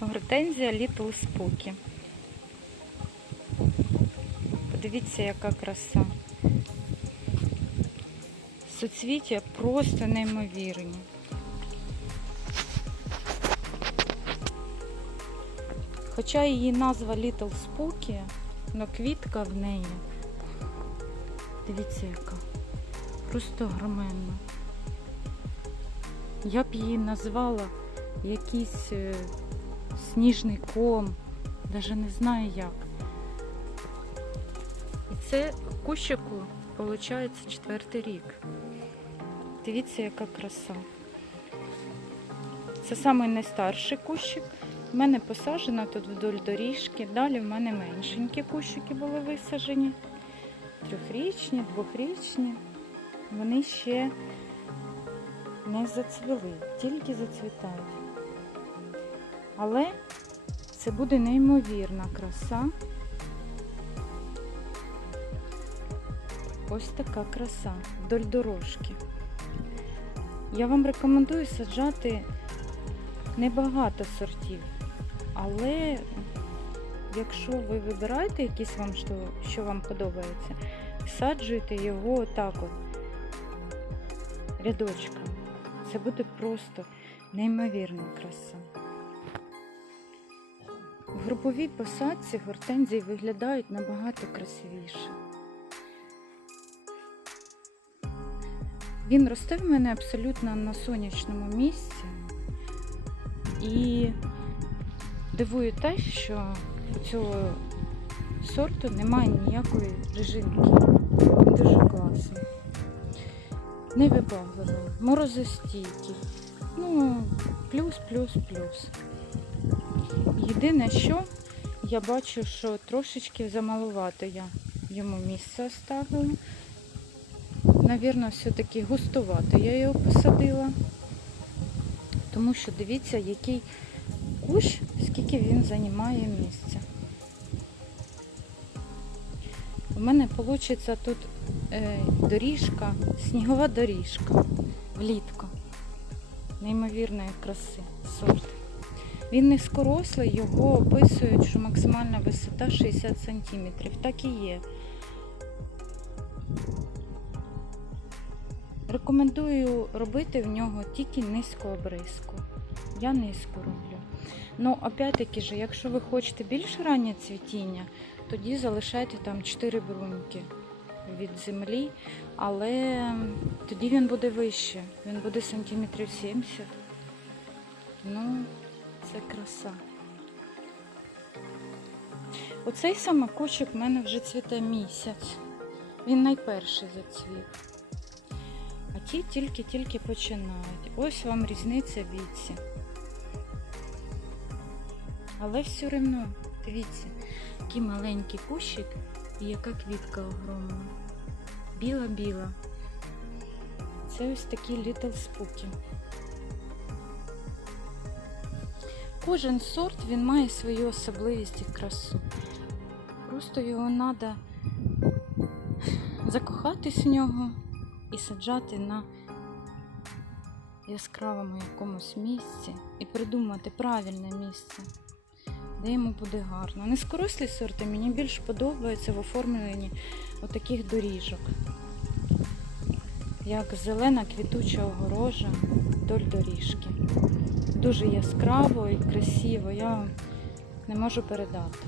Гортензія Little Spooky. Подивіться, яка краса. Суцвіття просто неймовірні. Хоча її назва Little Spooky, але квітка в неї. Дивіться, яка. Просто громенна. Я б її назвала якийсь е, сніжний ком, навіть не знаю як. І це кущику, виходить, четвертий рік. Дивіться, яка краса. Це найстарший кущик. У мене посаджено тут вдоль доріжки. Далі в мене меншенькі кущики були висаджені. Трьохрічні, двохрічні. Вони ще не зацвіли, тільки зацвітають. Але це буде неймовірна краса. Ось така краса вдоль дорожки. Я вам рекомендую саджати небагато сортів, але якщо ви вибираєте якийсь вам, що, що вам подобається, саджуйте його отак от рядочком. Це буде просто неймовірна краса. Груповій посадці гортензії виглядають набагато красивіше. Він росте в мене абсолютно на сонячному місці. І дивує те, що у цього сорту немає ніякої режимки. Дуже класний. Невибагливий, морозостійкий. Ну, плюс, плюс, плюс. Єдине, що я бачу, що трошечки замалувато я йому місце оставила. Навірно, все-таки густувато я його посадила. Тому що дивіться, який кущ, скільки він займає місця. У мене вийде тут е, доріжка, снігова доріжка влітку. Неймовірної краси сорт. Він низькорослий, його описують, що максимальна висота 60 см. Так і є. Рекомендую робити в нього тільки низьку обризку. Я низько роблю. Ну, опять-таки же, якщо ви хочете більш раннє цвітіння, тоді залишайте там 4 бруньки від землі, але тоді він буде вище, він буде сантиметрів 70. Ну, це краса. Оцей саме кущик в мене вже цвіте місяць. Він найперший зацвів. А ті тільки-тільки починають. Ось вам різниця віці. Але все одно, дивіться, який маленький кущик і яка квітка огромна. Біла-біла. Це ось такі Little Spooky. Кожен сорт він має свою особливість і красу. Просто його треба закохатись в нього і саджати на яскравому якомусь місці і придумати правильне місце, де йому буде гарно. Низкорослі сорти мені більш подобаються в оформленні отаких доріжок, як зелена квітуча огорожа вдоль доріжки. Дуже яскраво і красиво, я не можу передати.